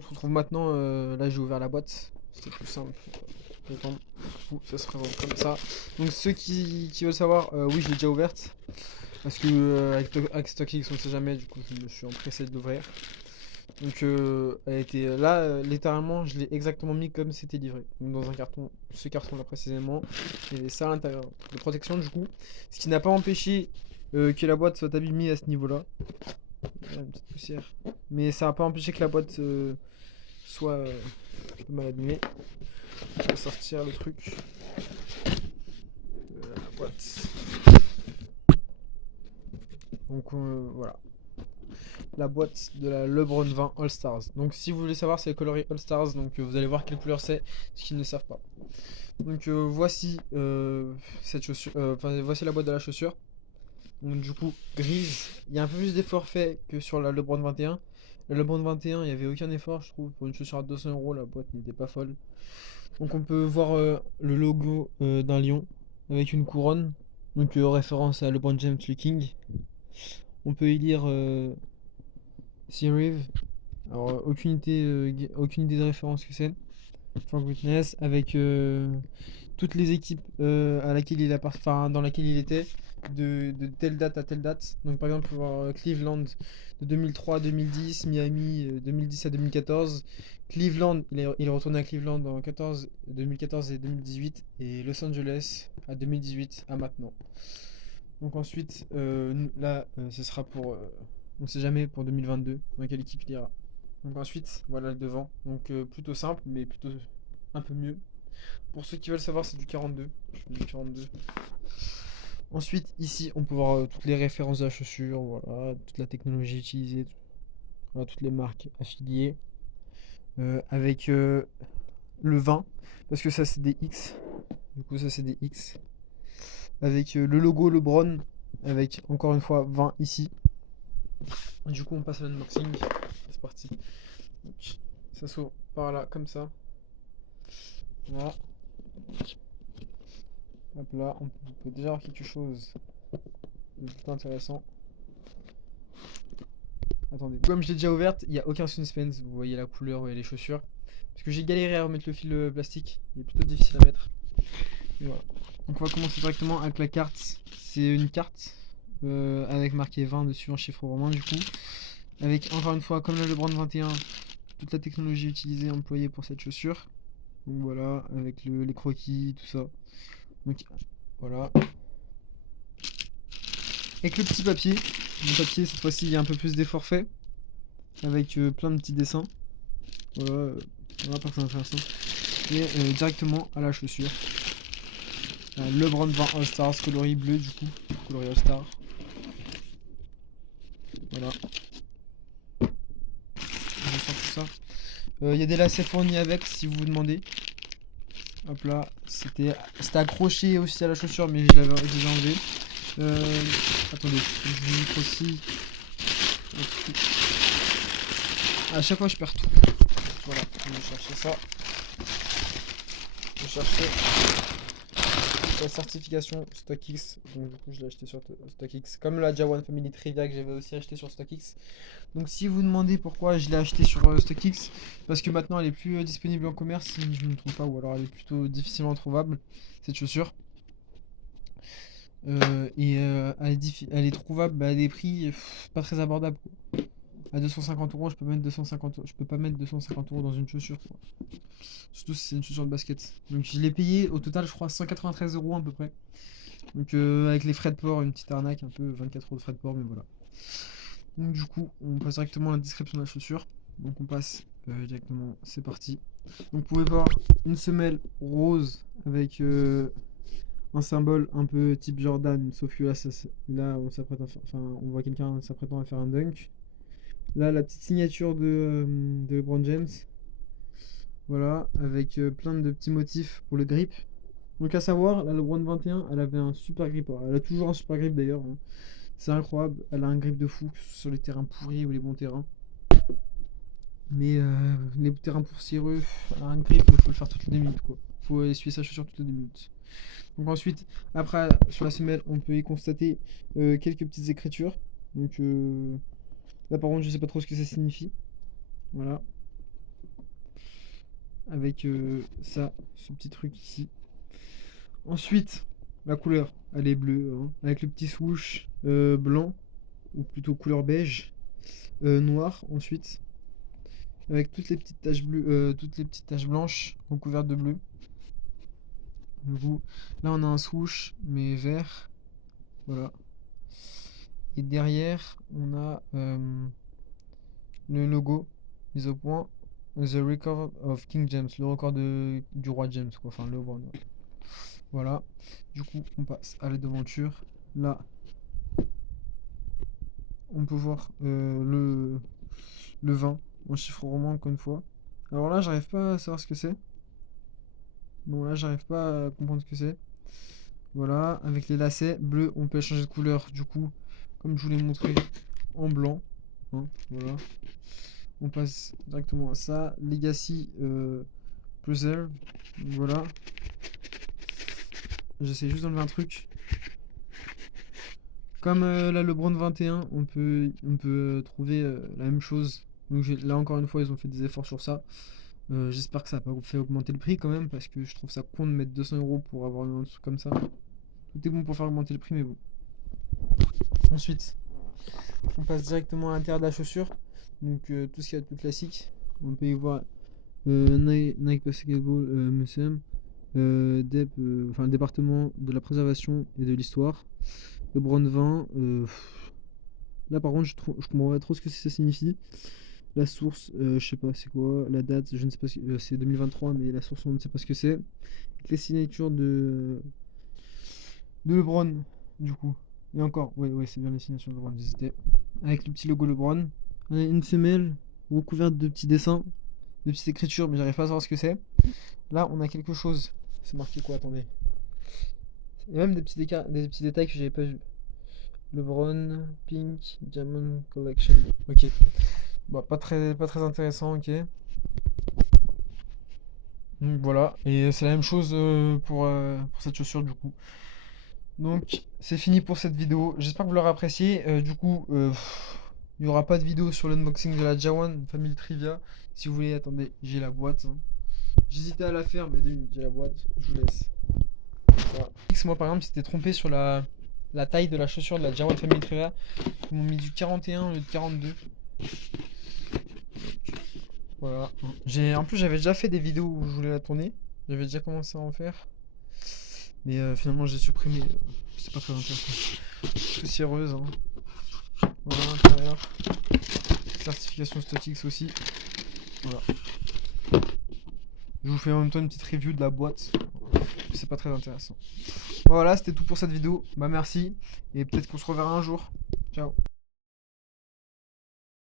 On se retrouve maintenant, là j'ai ouvert la boîte, c'était plus simple. Attends, du coup, ça se présente comme ça. Donc ceux qui veulent savoir, oui je l'ai déjà ouverte. Parce que avec StockX on sait jamais, du coup je me suis empressé de l'ouvrir. Donc elle était là, littéralement je l'ai exactement mis comme c'était livré. Donc dans un carton, ce carton là précisément, il y avait ça à l'intérieur. De protection du coup. Ce qui n'a pas empêché que la boîte soit abîmée à ce niveau-là. Voilà, une petite poussière. Mais ça n'a pas empêché que la boîte soit un peu mal abîmée. Je vais sortir le truc de la boîte. Donc voilà. La boîte de la LeBron 20 All Stars. Donc si vous voulez savoir, c'est coloris All Stars. Donc vous allez voir quelle couleur c'est, ce qu'ils ne savent pas. Donc voici cette chaussure. Enfin voici la boîte de la chaussure. Donc du coup grise. Il y a un peu plus d'effort fait que sur la LeBron 21. La LeBron 21, il n'y avait aucun effort, je trouve. Pour une chaussure à 200 €, la boîte n'était pas folle. Donc on peut voir le logo d'un lion avec une couronne. Donc référence à LeBron James, le King. On peut y lire Searive. Alors aucune idée de référence que c'est. Frank Witness avec toutes les équipes dans laquelle il était de telle date à telle date. Donc par exemple, pour voir Cleveland de 2003 à 2010, Miami 2010 à 2014. Cleveland, il est retourné à Cleveland en 2014 et 2018 et Los Angeles à 2018 à maintenant. Donc ensuite, là, ce sera pour, on sait jamais pour 2022 dans quelle équipe il ira. Donc ensuite, voilà le devant. Donc plutôt simple, mais plutôt un peu mieux. Pour ceux qui veulent savoir, c'est du 42. Je fais du 42. Ensuite, ici, on peut voir toutes les références de la chaussure, voilà, toute la technologie utilisée, voilà, toutes les marques affiliées. Avec le 20, parce que ça c'est des X. Du coup, ça c'est des X. Avec le logo LeBron, avec encore une fois 20 ici. Du coup, on passe à l'unboxing. C'est parti. Donc, ça s'ouvre par là, comme ça. Voilà. Hop là, on peut déjà voir quelque chose de plutôt intéressant. Attendez. Comme je l'ai déjà ouverte, il n'y a aucun suspense. Vous voyez la couleur, vous voyez les chaussures. Parce que j'ai galéré à remettre le fil plastique. Il est plutôt difficile à mettre. Et voilà. Donc on va commencer directement avec la carte. C'est une carte avec marqué 20 dessus en chiffre romain du coup. Avec encore une fois, comme la LeBron 21, toute la technologie utilisée, employée pour cette chaussure. Donc voilà, avec les croquis, tout ça. Donc voilà. Avec le petit papier. Le papier, cette fois-ci, il y a un peu plus d'effort fait. Avec plein de petits dessins. Voilà, voilà pas très intéressant. Et directement à la chaussure. LeBron 20 All Stars, coloris bleu du coup. Coloris All Star. Voilà. Je sors tout ça. Il y a des lacets fournis avec si vous vous demandez. Hop là, c'était accroché aussi à la chaussure, mais je les ai enlevés. Attendez, je vous montre aussi. À chaque fois, je perds tout. Voilà, je vais chercher ça. Je vais chercher la certification StockX. Donc, du coup, je l'ai acheté sur StockX. Comme la Jawan Family Trivia que j'avais aussi acheté sur StockX. Donc, si vous demandez pourquoi je l'ai acheté sur StockX, parce que maintenant elle est plus disponible en commerce, si je ne me trompe pas, ou alors elle est plutôt difficilement trouvable, cette chaussure. Elle est trouvable à des prix pas très abordables, quoi. À 250 €, je peux pas mettre 250 € dans une chaussure, quoi. Surtout si c'est une chaussure de basket. Donc je l'ai payé au total, je crois, 193 € à peu près. Donc avec les frais de port, une petite arnaque, un peu 24 € de frais de port, mais voilà. Donc du coup, on passe directement à la description de la chaussure. Donc on passe directement, c'est parti. Donc vous pouvez voir une semelle rose avec un symbole un peu type Jordan, sauf que là on s'apprête on voit quelqu'un s'apprêtant à faire un dunk. Là la petite signature de LeBron James. Voilà, avec plein de petits motifs pour le grip. Donc à savoir, la LeBron 21, elle avait un super grip. Alors, elle a toujours un super grip d'ailleurs, hein. C'est incroyable, elle a un grip de fou, que ce soit sur les terrains pourris ou les bons terrains. Mais les terrains poussiéreux, elle a un grip, mais il faut le faire toutes les 2 minutes, quoi. Faut essuyer sa chaussure toutes les 2 minutes. Donc ensuite, après, sur la semelle, on peut y constater quelques petites écritures. Donc là par contre, je sais pas trop ce que ça signifie. Voilà. avec ça, ce petit truc ici. Ensuite, la couleur, elle est bleue, hein, avec le petit swoosh blanc, ou plutôt couleur beige, noir ensuite, avec toutes les petites taches bleues, toutes les petites taches blanches recouvertes de bleu. Du coup, là on a un swoosh mais vert, voilà. Et derrière, on a le logo mis au point, The Record of King James, le record du roi James, quoi, enfin le roi. Voilà. Du coup, on passe à la devanture. Là, on peut voir le 20 en chiffre roman, encore une fois. Alors là, j'arrive pas à savoir ce que c'est. Bon, là, j'arrive pas à comprendre ce que c'est. Voilà, avec les lacets bleus, on peut changer de couleur. Du coup, comme je vous l'ai montré, en blanc. Hein, voilà. On passe directement à ça. Legacy Preserve. Voilà. J'essaie juste d'enlever un truc. Comme là, le Brown 21, on peut trouver la même chose. Donc là, encore une fois, ils ont fait des efforts sur ça. J'espère que ça n'a pas fait augmenter le prix quand même, parce que je trouve ça con de mettre 200 € pour avoir un truc comme ça. Tout est bon pour faire augmenter le prix, mais bon. Ensuite, on passe directement à l'intérieur de la chaussure. Donc tout ce qui est plus classique. On peut y voir Nike Basketball Museum, enfin, le département de la préservation et de l'histoire. Le Brown 20, là par contre je comprends pas trop ce que ça signifie. La source, je sais pas c'est quoi. La date, je ne sais pas, c'est 2023, mais la source on ne sait pas ce que c'est. Les signatures de LeBron, du coup. Et encore, ouais, c'est bien les signatures de LeBron, j'hésitais. Avec le petit logo LeBron. On a une semelle recouverte de petits dessins, de petites écritures, mais j'arrive pas à savoir ce que c'est. Là, on a quelque chose. C'est marqué quoi? Attendez. Il y a même des petits détails que j'avais pas vu. LeBron Pink Diamond Collection. Ok. Bon, pas très intéressant, ok. Donc voilà. Et c'est la même chose pour cette chaussure du coup. Donc c'est fini pour cette vidéo. J'espère que vous l'aurez apprécié. Du coup, il n'y aura pas de vidéo sur l'unboxing de la Jawan Family Trivia. Si vous voulez, attendez, j'ai la boîte. Hein. J'hésitais à la faire, mais 2 minutes, j'ai la boîte. Je vous laisse. Voilà. Moi par exemple, s'était trompé sur la taille de la chaussure de la Jawan Family Trivia. Ils m'ont mis du 41 au lieu de 42. Voilà. En plus, j'avais déjà fait des vidéos où je voulais la tourner. J'avais déjà commencé à en faire. Mais finalement, j'ai supprimé. C'est pas très intéressant. Poussiéreuse. Hein. Voilà l'intérieur. Certification StockX aussi. Voilà. Je vous fais en même temps une petite review de la boîte. C'est pas très intéressant. Voilà, c'était tout pour cette vidéo. Bah merci. Et peut-être qu'on se reverra un jour. Ciao.